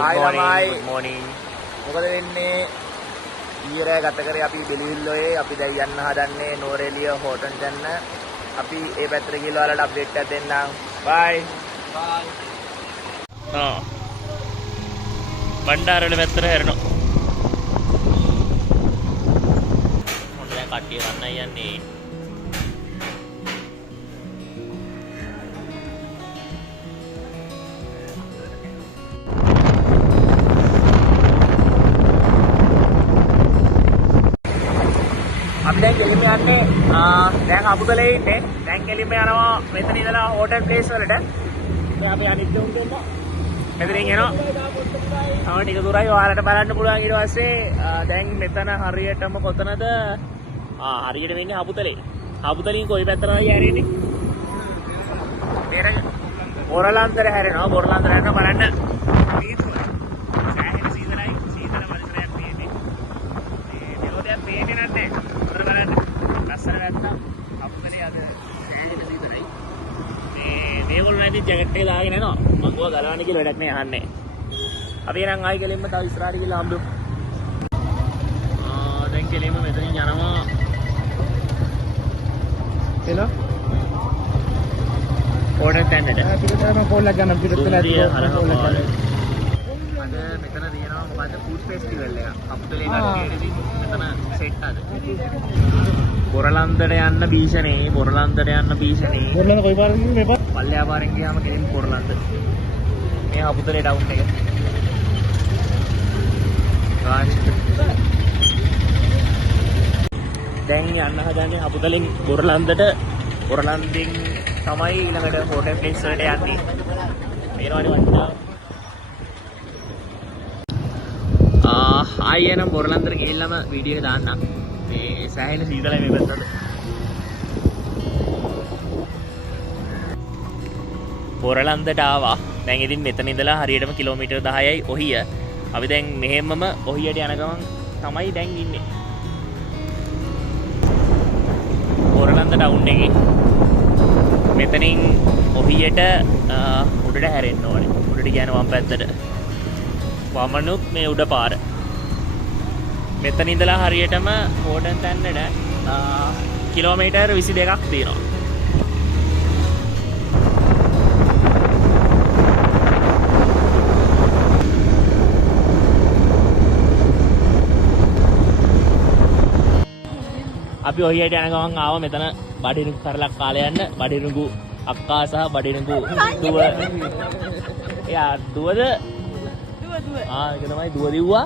Good morning. මොකද වෙන්නේ ඊයේ ගත කරේ අපි බෙලිවිල්ලෝයේ අපි දැන් යන්න හදන්නේ නෝරෙලිය හෝටල් යන්න. අපි ඒ පැත්තට ගිහලා ඔයාලට අප්ඩේට් එකක් දෙන්නම්. bye. බණ්ඩාරවල පැත්තට හැරෙනවා. මොන දැන් කට්ටිය ගන්නයි යන්නේ. අපි දැන් කෙලිම යන්නේ දැන් අබුදලේ ඉන්නේ. දැන් කෙලිම යනවා මෙතන ඉඳලා හෝටල් ප්ලේස් වලට. දැන් අපි අනිත් උන් දෙන්න මෙතනින් එනවා. තව ටික දුරයි ඔයාලට බලන්න පුළුවන්. ඊට පස්සේ දැන් මෙතන හරියටම කොතනද? හරියට වෙන්නේ අබුදලේ. අබුදලින් කොයි පැත්තටද යන්නේ? මේක බොරලන්තර හැරෙනවා. බොරලන්තර යනවා බලන්න. සෑහෙන සීතලයි. සීතල පරිසරයක් තියෙන්නේ. මේ මෙලෝඩියක් පේන්නේ නැත්තේ. ලස්සන වැත්ත අපුදලේ අද සෑහෙන සීතලයි. මේගොල්ලෝ නැති ජැකට් එක දාගෙන යනවා. මම ගෝවා ගලවන්න කියලා වැඩක් නෑ අහන්නේ. අපි නම් ආයි කෙලින්ම තව ඉස්සරහට ගිහලා හම්බෙමු. දැන් කෙලින්ම මෙතනින් යනවා. එලා ඕඩර් තැන්නට. පිටතම කෝල්ලක් ගන්න පිටතට අද මෙතන තියෙනවා මොකද්ද ෆුඩ් ෆෙස්ටිවල් එකක්. අපුදලේ කට්ටියටදී මෙතන සෙට් අද. බොරලන්දට යන්න භීෂණේ. බොරලන්දට යන්න භීෂණේ. බොරලන්ද කොයි පාරද මේ පාර? පල්ලෙහා පාරෙන් ගියාම කෙලින් බොරලන්ද. මේ අපුදලේ ටවුන් එක. දැන් යන්න හදන්නේ අපුදලෙන් බොරලන්දට. බොරලන්දෙන් තමයි ඊළඟට හෝටල් ප්ලේස් වලට යන්නේ. මේනවනේ වටිනා. ආයෙ නම් බොරලන්දට ගිහිල්ලාම වීඩියෝ එක දාන්නම්. මේ සෑහෙන සීතලයි මේ පැත්තට. බොරලන්දට ආවා. දැන් ඉතින් මෙතන ඉඳලා හරියටම කිලෝමීටර් 10යි ඔහිය. අපි දැන් මෙහෙමම ඔහියට යන ගමන් තමයි දැන් ඉන්නේ. බොරලන්ද ටවුන් එකේ. මෙතනින් ඔහියට උඩට හැරෙන්න ඕනේ. උඩට කියන වම් පැත්තට. වමනුත් මේ උඩ පාර. මෙතන ඉඳලා හරියටම හෝටල් තැන්නට කිලෝමීටර් 22ක් තියෙනවා. අපි ඔහියට යන ගමන් ආවා මෙතන බඩිරුගු කරලක් කාලේ යන්න. බඩිරුගු අක්කා සහ බඩිරුගු දුව. එයා දුවද? ඒක තමයි දුව දිව්වා.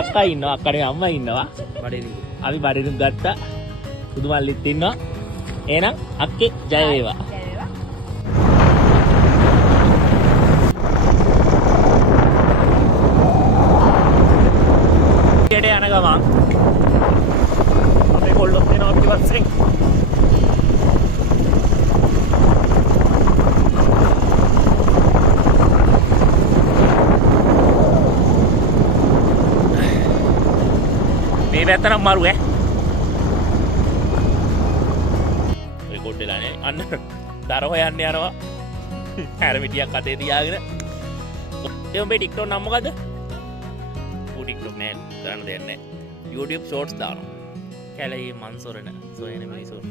අක්කා ඉන්නවා. අක්කාගේ අම්මා ඉන්නවා. බඩිරුගු. අපි බඩිරුගු ගත්තා. සුදු මල්ලිත් ඉන්නවා. එහෙනම් අක්කේ ජය වේවා. ඔහියට යන ගමන් කොල්ලොත් දෙනවා පිටිපස්සෙන්. මේ පැත්ත නම් මරු ඈ. ඔය කොඩ්ඩලානේ අන්න දර හොයන්න යනවා. හැරමිටියක් අතේ තියාගෙන. ඒ උඹේ TikTok නම මොකද්ද? ඌ TikTok නෑ කරන්න දෙයක් නෑ. YouTube shorts දානවා. කැලේ මන්සොරන සොයන මිනිසුන්.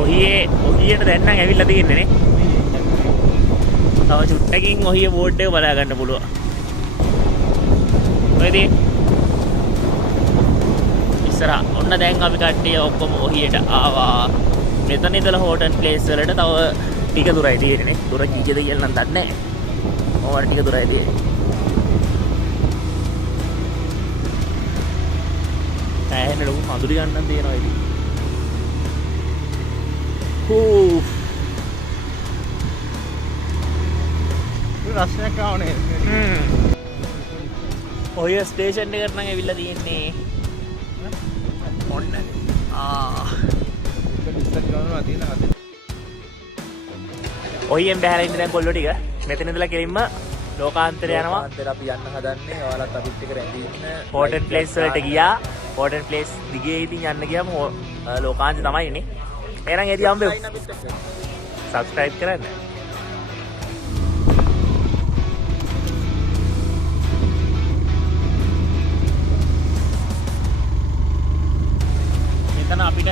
ඔහියට දැන් නම් ඇවිල්ලා තියෙන්නේ නේ. තව චුට්ටකින් ඔහිය බෝඩ් එක බලා ගන්න පුළුවන්. ඉස්සරහ ඔන්න දැන් අපි කට්ටිය ඔක්කොම ඔහියට ආවා. මෙතන ඉඳලා හෝටල් ප්ලේස් වලට තව ටික දුරයි තියෙන්නේ. දුර කීයද කියලා නම් දන්නේ නැහැ. ඕවර ටික දුරයි තියෙන්නේ. ඇහෙන්න ලොකු හඳුරි ගන්නන් තියෙනවා ඉතින්. රස්නයක් ආවනේ. ඔය ස්ටේෂන් එකට නම් ඇවිල්ලා තියෙන්නේ. ඔන්න. ඔයියෙන් බහැලා ඉන්න දැන් කොල්ලෝ ටික මෙතන ඉඳලා කෙලින්ම ලෝකාන්තරය යනවා. අන්තර අපි යන්න හදන්නේ. ඔයාලත් අපිත් එක්ක රැඳී ඉන්න. හෝටල් ප්ලේස් වලට ගියා. හෝටල් ප්ලේස් දිගේ ඉතින් යන්න ගියාම ලෝකාන්තය තමයි ඉන්නේ. එහෙනම් එදී හම්බෙමු. සබ්ස්ක්‍රයිබ් කරන්න. මෙතන අපිට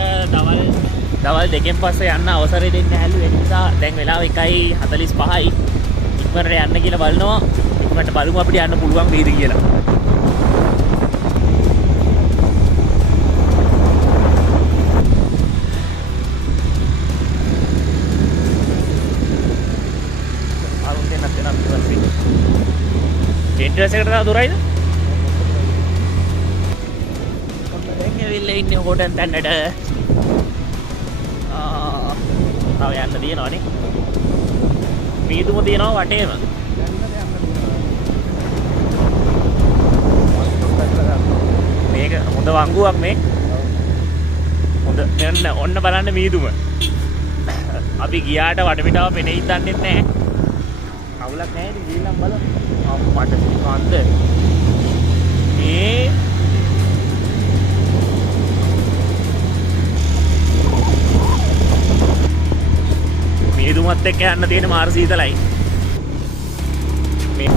දවල් දෙකෙන් පස්සේ යන්න අවසරය දෙන්න හැලු. ඒ නිසා දැන් වෙලාව 1:45යි. ඉක්මනට යන්න කියලා බලනවා. ඉක්මනට බලමු අපිට යන්න පුළුවන් වේද කියලා. එන්ට්‍රන්ස් එකට තව දුරයිද? ඔන්න දැන් ඇවිල්ලා ඉන්නේ හොටන් තැන්නට. තව යන්න තියෙනවනේ. මීදුම තියෙනවා වටේම. මේක හොඳ වංගුවක් මේ. හොඳ යන්න ඔන්න බලන්න මීදුම. අපි ගියාට වටපිටාව පෙනෙයි දන්නේ නැහැ. අවුලක් නැහැ ඉතින් ගිහින් බලමු. මට කන්ද මේ මීදුමත් එක්ක යන්න තියෙන මාර සීතලයි මේ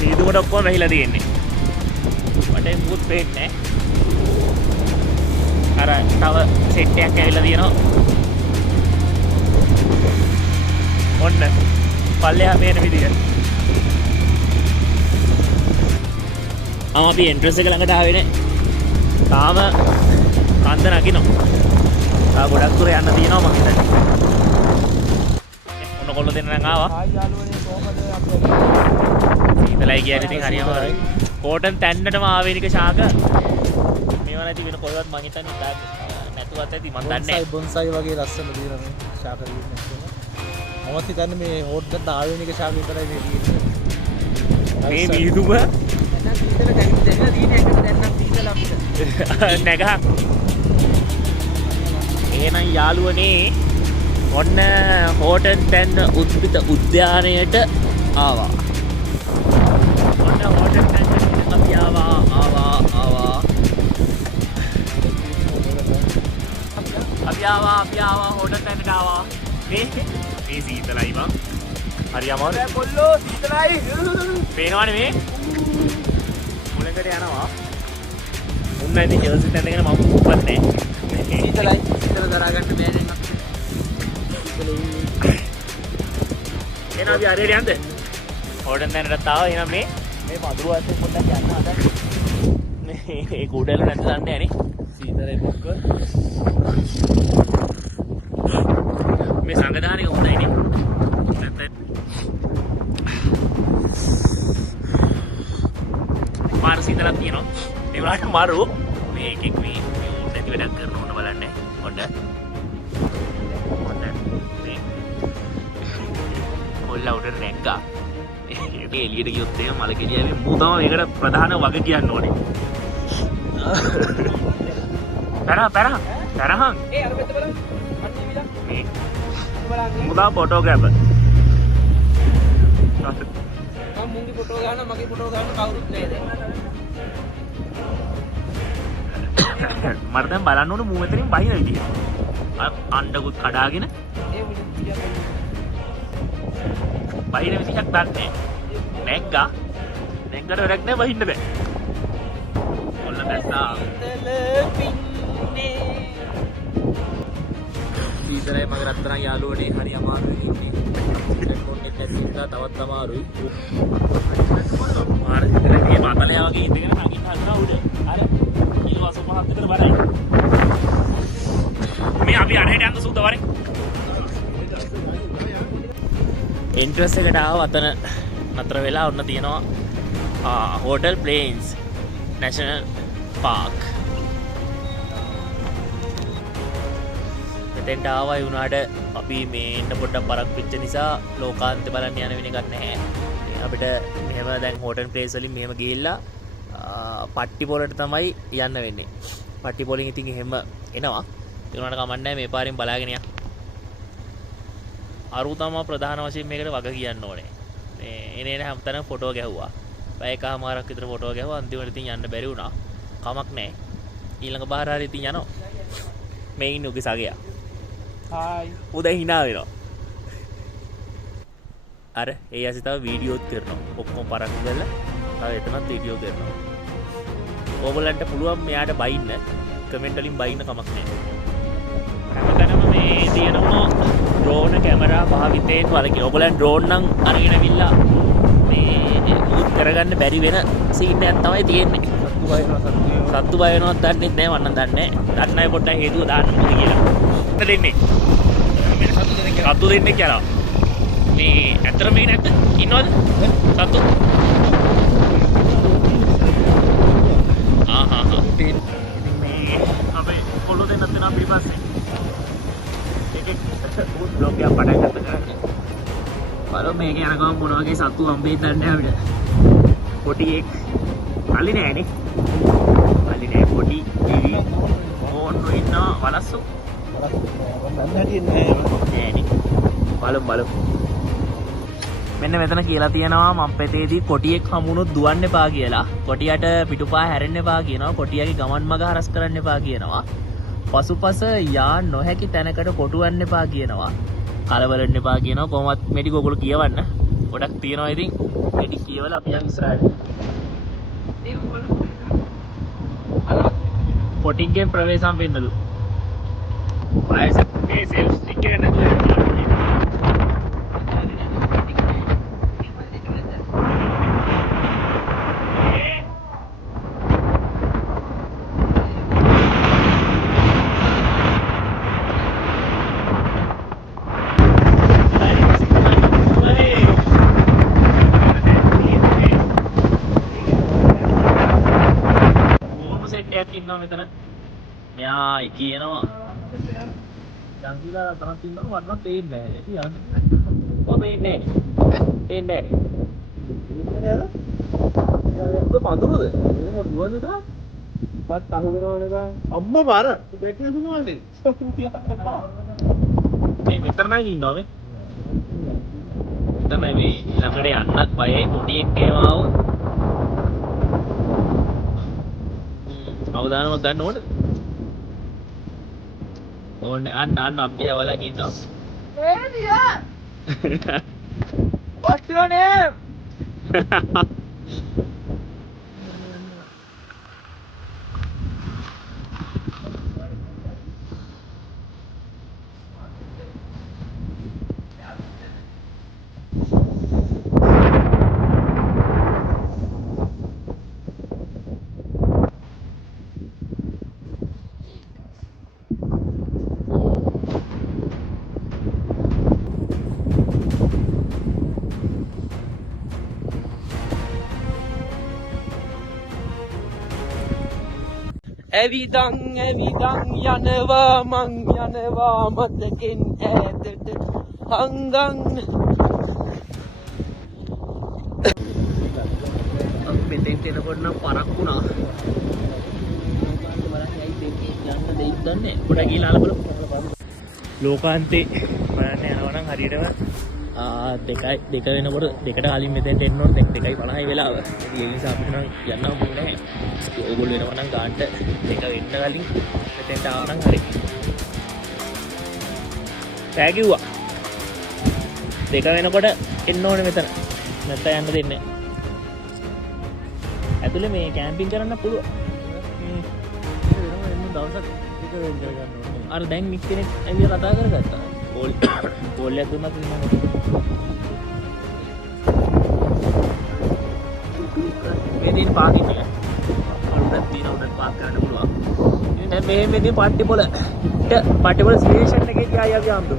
මීදුමට ඔක්කොම වැහිලා තියෙන්නේ මට මුකුත් පේන්නේ නැහැ. අර තව සෙට් එකක් ඇවිල්ලා තියෙනවා. ඔන්න පල්ලෙහා පේන විදිය. අපි එන්ට්‍රන්ස් එක ළඟට ආවේ නෑ. තාම කන්ද නගිනවා. තා ගොඩක් දුර යන්න තියෙනවා මං හිතන්නේ. ඔන්න කොල්ල දෙන්න නම් ආවා. ආයි යාළුවනේ කොහමද අපි සීතලයි කියන්නේ ඉතින් හරියම හරි. කෝටන් තැන්නටම ආවේනික ශාක. මේව නැති වෙන කොහෙවත් මං හිතන්නේ නැතුවත් ඇති මං දන්නේ නැහැ. බොන්සයි වගේ ලස්සන දිනන මේ ශාක දිනන. මම හිතන්නේ මේ හොට්ටට ආවේනික ශාක විතරයි මේ තියෙන්නේ. මේ මීදුම නැගහ. එහෙනම් යාළුවනේ ඔන්න හෝටන් තැන්න උද්භිත උද්‍යානයට ආවා. ඔන්න හෝටන් තැන්නට අපි ආවා. අපි ආවා හෝටන් තැන්නට ආවා. මේ සීතලයි බං. හරි අමාරුයි. කොල්ලෝ සීතලයි. පේනවනේ මේ. මුලකට යනවා. මුන්න ඉතින් ජර්සි තැන්නගෙන මම උපත් නැහැ. සීතලයි. සීතල දරා ගන්න බෑ නේ මට. එහෙනම් අපි හරියට යන්නද? හෝටන් තැන්නට ආවා. එහෙනම් මේ මදුරු අතේ පොඩ්ඩක් යන්න හදන්න. මේ කුඩල නැද්ද දන්නේ නැහැ නේ. සීතලයි බොක්ක. මේ සංගදානික හොඳයි නේ. නැත්නම් මාර සීතලක් තියෙනවා. ඒ වලට මාරු මේ එකෙක් මේ නැති වැඩක් කරන ඕන බලන්න. හොඳ. මේ කොල්ලා උඩට නැග්ගා. ඒක එළියට ගියොත් එහෙම මලකෙලියාවේ මූ තමයි මේකට ප්‍රධාන වග කියන්න ඕනේ. තරහන්. ඒ අර මෙතන බලන්න. මේ මුදා ෆොටෝග්‍රැෆර්. මම මුංගි ෆොටෝ ගන්න මගේ ෆොටෝ ගන්න කවුරුත් නැහැ දැන්. මට දැන් බලන්න ඕන මූ මෙතනින් බහින විදිය. අණ්ඩකුත් කඩාගෙන ඒ මුලින් බහින විදියක් දන්නේ. නැග්ගා. නැග්ගට වැඩක් නැහැ බහින්න බෑ. ඔන්න දැස්සා. සීතලයි මගේ රත්තරන් යාළුවනේ හරි අමාරුයි ඉන්නේ. ටෙලිෆෝන් එක නැති නිසා තවත් අමාරුයි. මාර මේ මාතලයා වගේ ඉඳගෙන නගින්න හදනවා උඩ. අර කිලෝ 85ක් විතර බරයි. මේ අපි අරහෙට යන්න සූද වරේ. එන්ට්‍රන්ස් එකට ආව අතන නතර වෙලා ඔන්න තියෙනවා හෝටල් ප්ලේන්ස් නැෂනල් පාර්ක්. මෙතෙන්ට ආවයි වුණාට අපි මේ එන්න පොඩ්ඩක් පරක් වෙච්ච නිසා ලෝකාන්ත බලන්න යන වෙන එකක් නැහැ. අපිට මෙහෙම දැන් හෝටල් ප්ලේස් වලින් මෙහෙම ගිහිල්ලා පට්ටි පොලට තමයි යන්න වෙන්නේ. පට්ටි පොලින් ඉතින් එහෙම එනවා. ඒ උනාට කමක් නැහැ මේ පාරෙන් බලාගෙන යන්න. අරු තමයි ප්‍රධාන වශයෙන් මේකට වග කියන්න ඕනේ. මේ එනේ හැමතැනම ෆොටෝ ගැහුවා. පැය එකමාරක් විතර ෆොටෝ ගැහුවා. අන්තිමට ඉතින් යන්න බැරි වුණා. කමක් නැහැ. ඊළඟ පාර හරි ඉතින් යනවා. මේ ඉන්නේ උගේ සගයා. හායි. උදේ hina වෙනවා. අර ඒ ඇසි තව වීඩියෝත් කරනවා. ඔක්කොම පරක්කු කරලා තව එතනත් වීඩියෝ කරනවා. ඕගොල්ලන්ට පුළුවන් මෙයාට බයින්න කමෙන්ට් වලින් බයින්න කමක් නැහැ. හැමතැනම මේ තියෙනවා ඩ්‍රෝන කැමරා භාවිතයෙන් වලකින. ඕගොල්ලන් ඩ්‍රෝන් නම් අරගෙන අවිල්ලා මේ උත් කරගන්න බැරි වෙන සීන් එකක් තමයි තියෙන්නේ. සත්තු බය වෙනවත් දන්නේ නැහැ මන්නම් දන්නේ නැහැ. දන්නයි පොඩ්ඩක් හේතුව දාන්න මොකද කියලා. දෙන්නේ. සත්තු දෙන්නේ කියලා. මේ ඇත්තට මේක නැද්ද? ඉන්නවද? සත්තු? ඉතින් මේ අපේ පොළොව දෙන්නත් වෙනවා පිටිපස්සේ. ඒකේ ෆුඩ් බ්ලොග් එකක් පටන් ගත්තා. බලමු මේක යන ගමන් මොන වගේ සත්තු හම්බෙයිද දන්නේ නැහැ අපිට. පොටි එක් අලි නෑනේ. අලි නෑ පොටි ඉරි ඕන්නු ඉන්නවා වලස්සු. බලමු. මෙන්න මෙතන කියලා තියෙනවා මම පෙතේදී කොටියෙක් හමුනොත් දුවන්න එපා කියලා. කොටියට පිටුපා හැරෙන්න එපා කියනවා. කොටියගේ ගමන් මඟ හරස් කරන්න එපා කියනවා. පසුපස යා නොහැකි තැනකට කොටුවන්න එපා කියනවා. කලබල වෙන්න එපා කියනවා. කොහොමත් මෙඩි ඔයගොල්ලෝ කියවන්න. ගොඩක් තියෙනවා ඉතින්. මෙඩි කියවලා අපි යන් ඉස්සරහට. කොටින්ගේ ප්‍රවේශම් වෙන්නලු. වයස මේ සෙල්ෆ් ස්ටික් එක නැතුව ඉන්නවා මෙතන. මෙයා කියනවා ජංගිලා තරම් ඉන්නවා වඩනත් තේින්නේ නැහැ. ඉතින් ඔබ ඉන්නේ. එන්නේ. ඉන්නේ ඔබ පඳුරුද? ඒක දුවන්නේ තා. පත් අහු වෙනවනේ තා. අම්මා බාර. බෙට්ටේ දුවන්නේ. මේ මෙතන නයි ඉන්නවා මේ. තමයි මේ ළඟට යන්නත් බයයි පොඩියෙක් ඒවාව. අවදානමක් ගන්න ඕනද? ඕනේ අන්න අපි අවලා ඉන්නවා. Hey dear. What's your name? ඇවිදන් යනවා මං යනවා මතකෙන් ඈතට හංගන් මෙතෙන්ට එනකොට නම් පරක් වුණා. යන්න දෙයිද දන්නේ. පොඩක් ගිහලා අහලා බලමු. ලෝකාන්තේ බලන්න යනවා නම් හරියටම දෙක වෙනකොට දෙකට කලින් මෙතෙන්ට එන්න ඕන. දැන් 2:50 වෙලාව. ඉතින් ඒ නිසා අපිට නම් යන්න හම්බුනේ නැහැ. ඕගොල්ලෝ වෙනවා නම් ගාන්ට 2 වෙන්න කලින් මෙතෙන්ට ආව නම් හරි. බෑ කිව්වා. 2 වෙනකොට එන්න ඕනේ මෙතන. නැත්නම් යන්න දෙන්නේ නැහැ. ඇතුලේ මේ කැම්පින් කරන්න පුළුවන්. දවසක් එක වෙන් කරගන්න ඕනේ. අර දැන් මික් කෙනෙක් ඇවිල්ලා කතා කරගත්තා. කෝල් එකක් දුන්නත් නේද? මෙදින් පාකින් එක. උඩට තියෙන උඩට පාක් කරන්න පුළුවන්. ඉතින් දැන් මෙහෙම මෙදී පට්ටිපොළ ස්ටේෂන් එකේ ගියා අපි ආම්දු.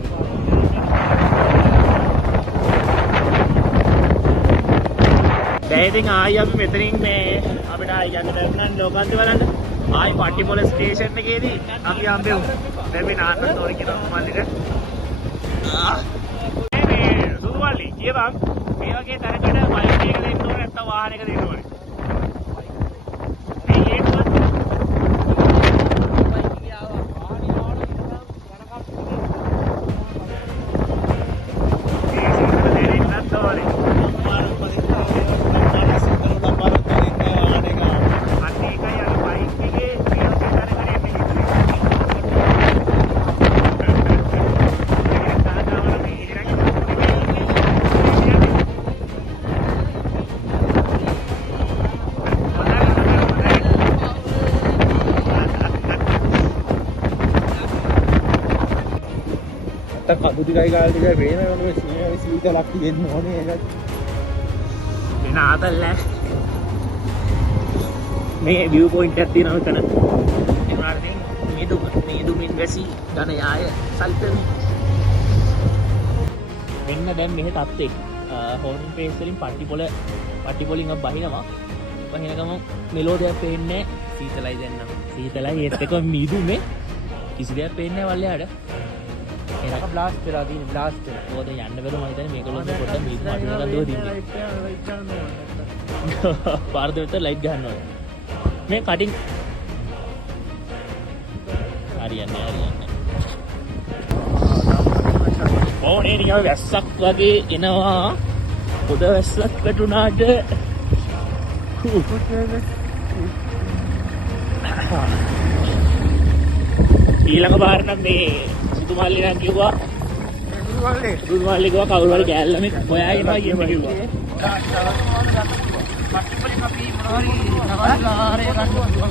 දැන් ඉතින් ආයි අපි මෙතනින් මේ අපිට ආයි යන්න බැරි නම් ලෝකාන්ත බලන්න. ආයි පට්ටිපොළ ස්ටේෂන් එකේදී අපි හම්බෙමු. දැන් මේ නාන්න තෝරි කියන මල්ලිට. මේ සුදු මල්ලි කියපන් මේ වගේ තැනකට බයික් එක දෙන්න ඕනේ නැත්නම් වාහනයක දෙන්න ඕනේ. මේ හේතුව කඩු ටිකයි ගාල් ටිකයි පේනවනේ මේ සීතලක් තියෙන්න ඕනේ ඒක. වෙන ආතල් නැහැ. මේ view point එකක් තියෙනවා මෙතන. ඒ වුණාට ඉතින් මේදුමින් වැසි ධන යාය සල්තන. මෙන්න දැන් මෙහෙ තත්ත්වෙක්. හෝන් පේස් වලින් පට්ටිපොලින් අප බහිනවා. බහින ගමන් මෙලෝඩියක් පේන්නේ සීතලයි දැන් නම්. සීතලයි ඒත් එක මීදුමේ කිසි දෙයක් පේන්නේ නැහැ වල්ලයට. ඒක බ්ලාස්ට් වෙලා තියෙන බ්ලාස්ට් එක. ඕද යන්න බැරුව මම හිතන්නේ මේගොල්ලෝ පොඩ්ඩක් මීදුම අඩු කරලා දුව දින්නේ. පාරද විතර ලයිට් ගහන්න ඕනේ. මේ කටින් හරියන්නේ. ඕනේ නිකන් වැස්සක් වගේ එනවා. පොඩ වැස්සක් වැටුණාට ඊළඟ පාර නම් මේ සුදු මල්ලි නම් කිව්වා සුදු මල්ලි කිව්වා කවුරු හරි ගෑල්ලමෙක් හොයා එනවා කියන්න කිව්වා.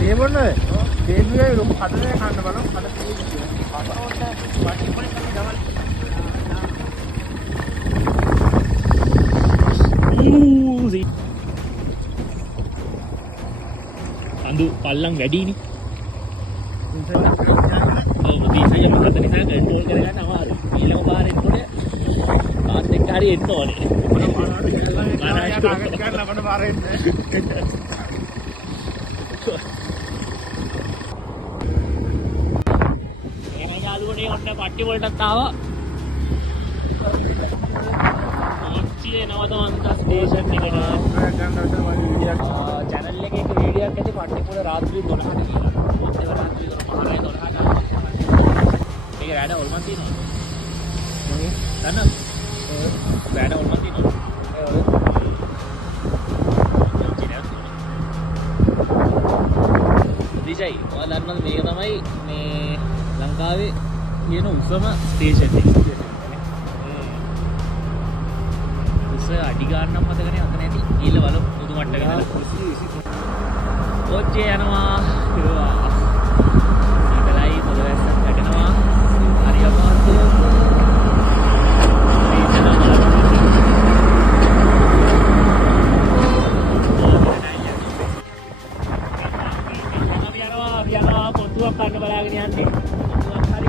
ඒ මොන්නේ? දෙවියන් ලොකු හදලා කන්න බලමු. අඳු පල්ලම් වැඩිනේ. ඔව් දීසය මතක නිසා කන්ට්‍රෝල් කරගන්න අමාරුයි. ඊළඟ පාරේ එතකොට තාත් එක්ක හරි එන්න ඕනේ. එහෙනම් යාළුවනේ ඔන්න පට්ටිපොළටත් ආවා. නවතවන්ත ස්ටේෂන් එකට channel එකේ එක වීඩියෝ එකක් ඇති පට්ටිපොළ රාත්‍රී 12ට කියලා. ඒව රාත්‍රී 12ට මේක වැඩ ඔල්මන් තියෙනවා. දන්නවද? වැඩ ඔල්මන් තියෙනවා. දිජයි ඔයාලා දන්නවද මේක තමයි මේ ලංකාවේ තියෙන උසම ස්ටේෂන් එක. අඩි ගානක් මතකනේ අත නැති ඊළ වල මුදු මට්ටක ඉඳලා ඔච්චේ යනවා ඒවා ඉතලයි පොළ වැස්සක් වැටෙනවා හරි අමාරුයි අපි යනවා පොතුවක් කන්න බලාගෙන යන්නේ පොතුවක් හරි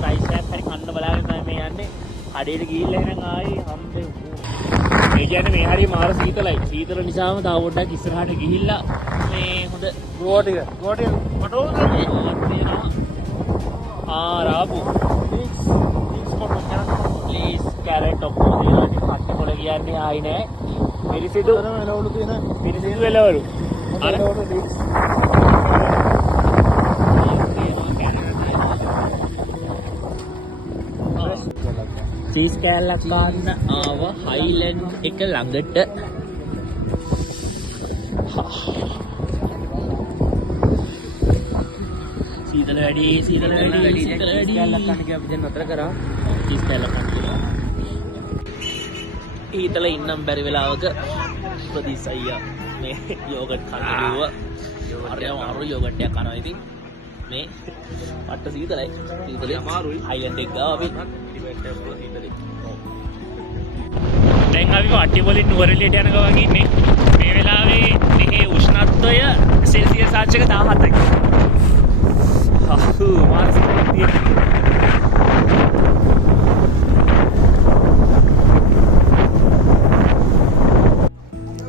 ප්‍රයිස් එකක් හරි කන්න බලාගෙන තමයි මේ යන්නේ කඩේට ගිහිල්ලා එහෙනම් ආයි හම්බෙමු. ඒ කියන්නේ මේ හරිය මාර සීතලයි. සීතල නිසාම තව පොඩ්ඩක් ඉස්සරහට ගිහිල්ලා මේ හොඳ ගෝටික පටෝල් රාපු ප්ලීස් කැරට් ඔක්කොම දෙනවා. ඉතින් පට්ටිපොළ කියන්නේ ආයි නෑ. පිරිසිදු එළවලු තියෙන පිරිසිදු එළවලු. අර චීස් කෑල්ලක් ගන්න ආව හයිලන්ඩ් එක ළඟට. සීතල වැඩි කෑල්ලක් ගන්න කිය අපි දැන් නතර කරා. චීස් කෑල්ලක් ගන්න. ඊතල ඉන්නම් බැරි වෙලාවක ප්‍රදීස් අයියා මේ යෝගට් කන්න කිව්වා. හරියම අමාරු යෝගට් එකක් කනවා ඉතින්. මේ පට්ට සීතලයි අමාරුයි. හයිලන්ඩ් එක ගාව අපි දැන් අපි පට්ටිපොළින් නුවරඑළියට යන ගමන් ඉන්නේ. මේ වෙලාවේ මෙහි උෂ්ණත්වය සෙල්සියස් ආච්චක 17යි. අහු මාර සීතලක් තියෙනවා.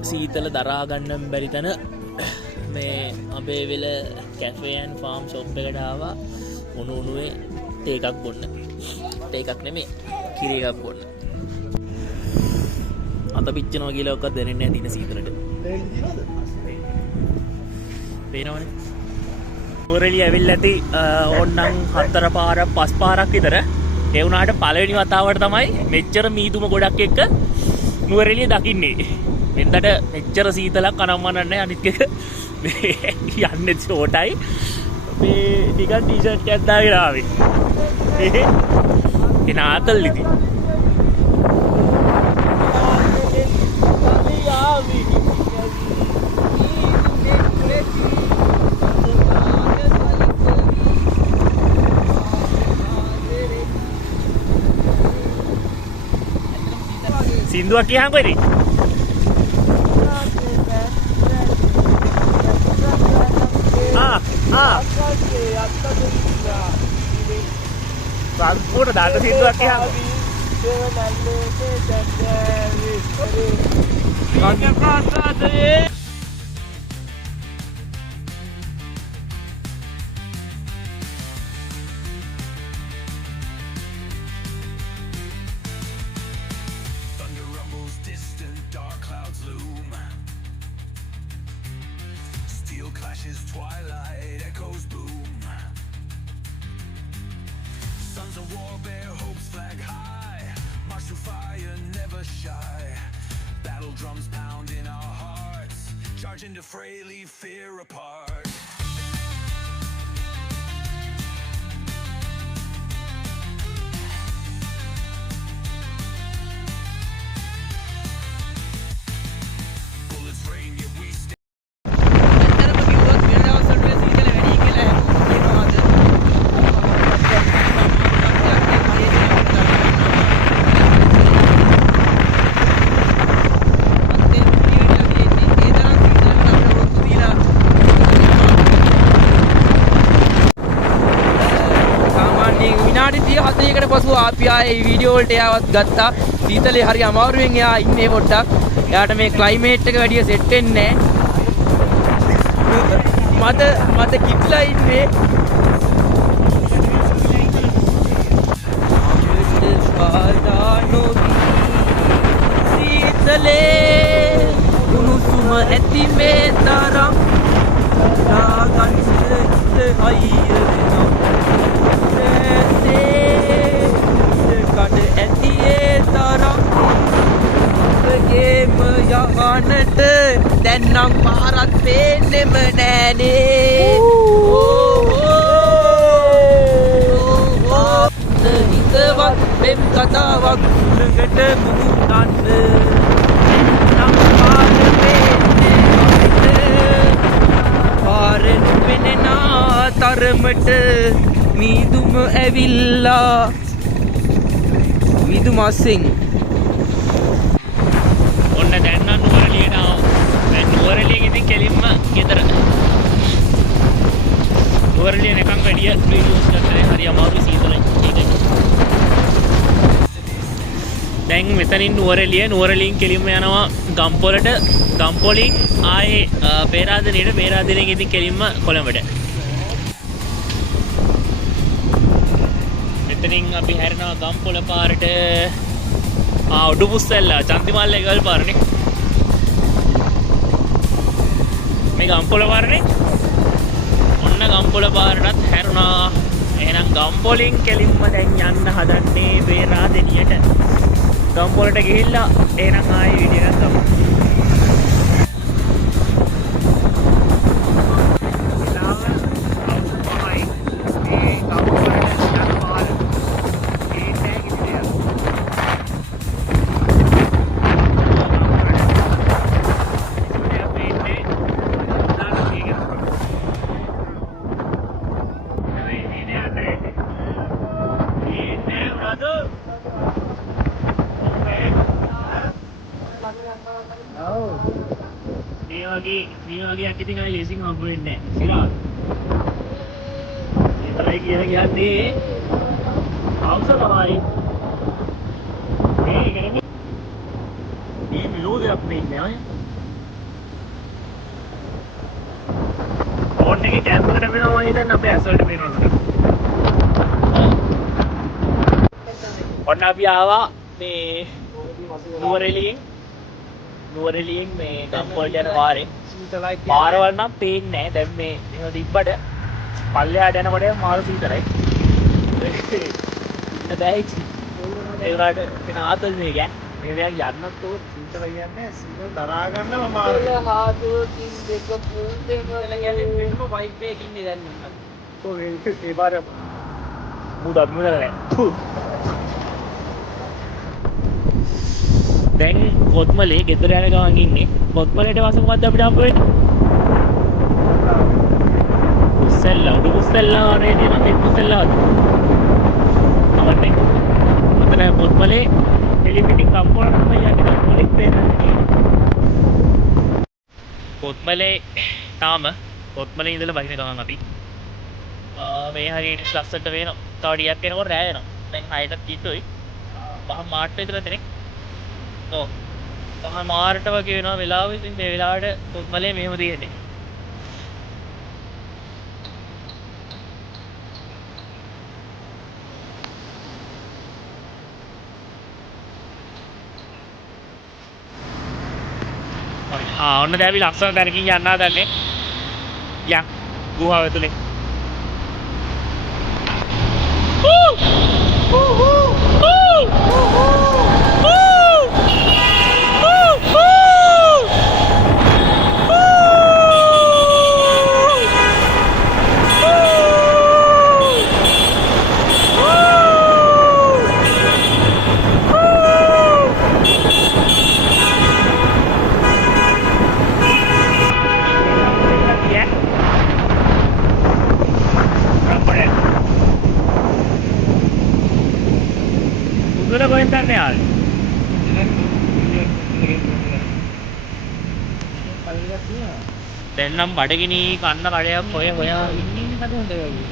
සීතල දරා ගන්න බැරි තැන මේ අපේ වෙල කැෆේ ඇන් ෆාම් ෂොප් එකට ආවා උණු උණුවේ තේ එකක් බොන්න. තේ එකක් නෙමෙයි කිරි එකක් බොන්න. අත පිච්චෙනවා කියලා ඔක්කොත් දැනෙන්නේ නැහැ දින සීතලට. පේනවනේ. නුවරඑළිය ඇවිල්ලා ඇති ඕන්නම් 4 පාරක් 5 පාරක් විතර. ඒ වුණාට පළවෙනි වතාවට තමයි මෙච්චර මීදුම ගොඩක් එක්ක නුවරඑළිය දකින්නේ. වෙනදට මෙච්චර සීතලක් අනම්මනක් නැහැ. අනිත් එක මේ යන්නේ ෂෝටයි. මේ නිකන් ටී-ෂර්ට් එකක් දාගෙන ආවේ. එන ආතල් ඉතින්. සින්දුවක් කියහන්කෝ ඉතින්. සම්පූර්ණ දාට සින්දුවක් කියහන්කෝ. Clashes, twilight echoes boom. Sons of war bear hopes flag high. March through fire, never shy. Battle drums pound in our hearts. Charge into fray, leave fear apart. Bullets rain, yet we stay. හතයකට පසු අපි ආයේ video වලට එයාවත් ගත්තා. සීතලේ හරි අමාරුවෙන් එයා ඉන්නේ පොඩ්ඩක්. එයාට මේ ක්ලයිමේට් එක වැඩිය සෙට් වෙන්නේ නැහැ. මට කිප්ලා ඉන්නේ. සීතලේ උණුසුම ඇති මේ තරම් නාගන්ත අයියෝ කඩ ඇතියේ තරම් ගේම යහනට දැන්නම් පාරක් පේන්නෙම නෑනේ. හිතවත් මෙම් කතාවක් ළඟට මුහුණන්න නම් පාර පේන්නේ පාරෙන් පෙනෙන තරමට මීදුම ඇවිල්ලා මීදුම අස්සෙන් ඔන්න දැන් නම් නුවරඑළියට ආවා. දැන් නුවරඑළියෙන් ඉතින් කෙලින්ම ගෙදර. නුවරඑළිය නිකන් වැඩිය වීඩියෝස් ගන්න හරි අමාරුයි සීතලයි. ඒකයි. දැන් මෙතනින් නුවරඑළියෙන් කෙලින්ම යනවා ගම්පොලට. ගම්පොලින් ආයේ පේරාදෙනියට. පේරාදෙනියෙන් ඉතින් කෙලින්ම කොළඹට. මෙතනින් අපි හැරෙනවා ගම්පොල පාරට. උඩුපුස්සැල්ල චන්දිමාල්ලේ ගල් පාරනේ. මේ ගම්පොල පාරනේ. ඔන්න ගම්පොල පාරටත් හැරුණා. එහෙනම් ගම්පොලින් කෙලින්ම දැන් යන්න හදන්නේ පේරාදෙනියට. ගම්පොලට ගිහිල්ලා එහෙනම් ආයේ වීඩියෝ එකක් ගමු. මේ වගේ අකිතින් ආයේ ලේසින් හම්බ වෙන්නේ නැහැ. සිරාත්. ඒතරයි කියලා කියන්නේ අවශ්‍ය තමයි. මේ කරන්නේ මේ විලෝදයක් නෙන්නේ අය. ඕන් එකේ මේ ටැප් එකට වෙනවා මම හිතන්නේ අපේ ඇස්වලට පේනවා. ඔන්න අපි ආවා මේ නුවරඑළියෙන් මේ ගම්පොළට යන පාරේ. පාරවල් නම් පේන්නේ නැහැ. දැන් මේ එහෙම තිබ්බට පල්ලෙහාට යනකොට මාරු සීතලයි. දැයිච් ඒ වලට වෙන ආතල් මේක. මේ මෙයා යන්නත් ඕ සීතල කියන්නේ සීතල දරා ගන්නම මාරු. හාදුකින් දෙක පුන්දෙම කියන්නේ වෙනම වයිබ් එකක් ඉන්නේ දැන්. ඔව් ඒ පාර මුදක් මුදලනේ. දැන් කොත්මලේ ගෙදර යන ගමන් ඉන්නේ. කොත්මලේට වාස මොකද්ද අපිට හම්බ වෙන්නේ? කුස්සල්ලා උඩු කුස්සල්ලා වනේ නේද? මේ කුස්සල්ලාද? අවන්නේ. මතන කොත්මලේ එලිමිටින් කම්පෝන තමයි යන්නේ. කොත්මලේ පේන්නේ. කොත්මලේ තාම කොත්මලේ ඉඳලා බහින ගමන් අපි මේ හරියට ලස්සට වෙනවා. තව ටිකක් එනකොට රෑ වෙනවා. දැන් 6ට කීටොයි. පහ මාට්ට විතර දෙනේ. ඔව්. පහ මාරට වගේ වෙනවා වෙලාව. ඉතින් මේ වෙලාවට කොත්මලේ මෙහෙම තියෙන්නේ. ඔන්න දැන් අපි ලස්සන තැනකින් යන්න හදන්නේ. යා ගුහාව ඇතුලේ. Udah kau internet ya? දැන් නම් බඩගිනි කන්න කඩයක් හොය හොයා ඉන්නේ මොකද හොඳ වගේ.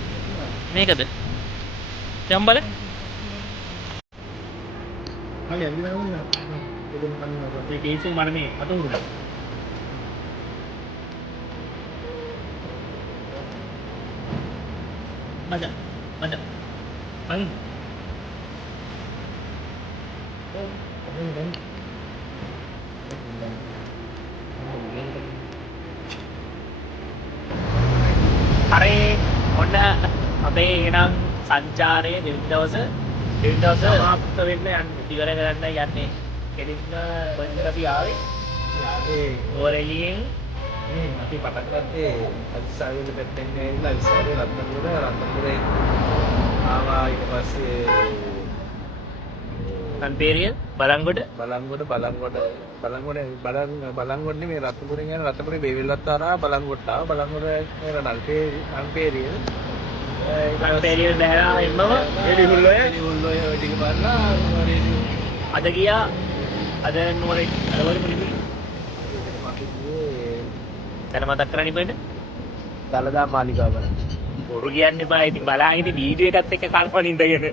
මේකද? දැන් බලන්න. හරි ඇවිල්ලා නෝනා. ඒ කේසින් මම මේ අත උරුමයි. මචං අයි හරි ඔන්න අපේ එනම් සංචාරයේ දෙවන දවස සමාප්ත වෙන්න යන්නේ ඉවර කරන්න යන්නේ කෙලින්ම බඳ අපි ආවේ නුවරඑළියෙන් අපි පටන් ගත්තේ අදිසාවෙල පැත්තෙන් ඇවිල්ලා අදිසාවේ රත්නපුරේ ආවා ඊට පස්සේ අන්පේරිය බලංගොඩ නෙමෙයි රත්නපුරෙන් යන රත්නපුරේ බේවිල්ලත් ආවා බලංගොඩට ආවා බලංගොඩ නේද අන්පේරිය අන්පේරිය බෑලා එන්නම එලිහුල්ලෝය ටික බලලා අද ගියා අද නුවරේ අදවල පිළිපි තන මතක් කරන්නේ කොහෙද දලදා මාලිගාව වල බොරු කියන්න එපා ඉතින් බලාගෙන ඉතින් වීඩියෝ එකත් එක්ක කල්පන ඉඳගෙන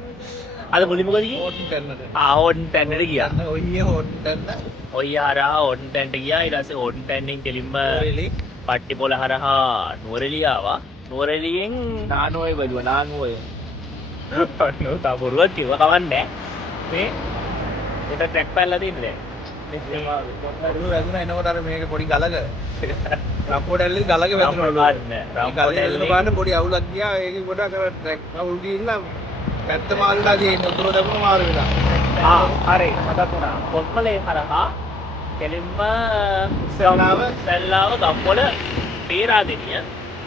අද මුලින්ම මොකද කිව්වේ හොට් තැන්නට හොට් තැන්නට ගියා හොට් තැන්න හරහා හොට් තැන්නට ගියා ඊට පස්සේ හොට් තැන්නෙන් කෙලින්ම පට්ටිපොළ හරහා නුවරඑළිය ආවා නුවරඑළියෙන් නානෝය බැලුවා නානෝය නෝ තා බොරුවක් කිව්වා කවන්නේ මේ ඒක ට්‍රැක් පැල්ලලා තින්නේ එනකොට අර මේක පොඩි ගලක රම්පෝඩැල්ලේ ගලක වැදුණා රම්පෝඩැල්ලේ ගන්න පොඩි අවුලක් ගියා ඒක ගොඩක් අර ට්‍රැක් අවුල් ගිහිල්ලා පැත්ත මාල්ලා තියෙන උතුර දකුණ මාරු වෙලා හරි මතක් වුණා කොත්මලේ හරහා කෙලින්ම සෙල්ලාව ගම්පොළ පේරාදෙනිය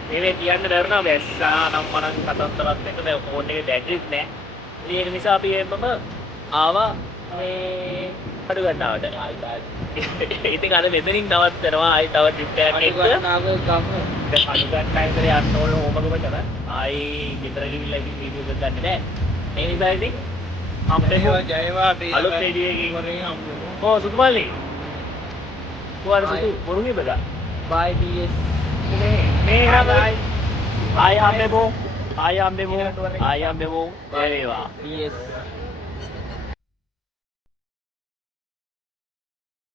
මේවේ කියන්න බැරුණා වැස්සා නම් මනන් කතන්දරත් එක්ක දැන් ෆෝන් එකේ බැටරිත් නැහැ ඒක නිසා අපි එන්නම ආවා මේ අඩු ගන්නවට ඉතින් අද මෙතනින් නවත්තනවා ආයි තව ට්‍රිප් එකක් එක්ක දැන් අඩු ගන්න ටයිම් එකේ යන්න ඕන ඕමගමකට ආයි ගෙදර ගිහිල්ලා ඉතින් වීඩියෝ එකක් ගන්න නෑ මේ නිසා ඉතින් අපේ ජයවා අලුත් වීඩියෝ එකකින් වරේ හම්බුනේ ඕ සුතුමල්ලි තුවාල සුතු වරුනේ බලා බයි ඩීඑස් මේ හරයි ආයි හම්බෙමු ආයි වේවා ඩීඑස්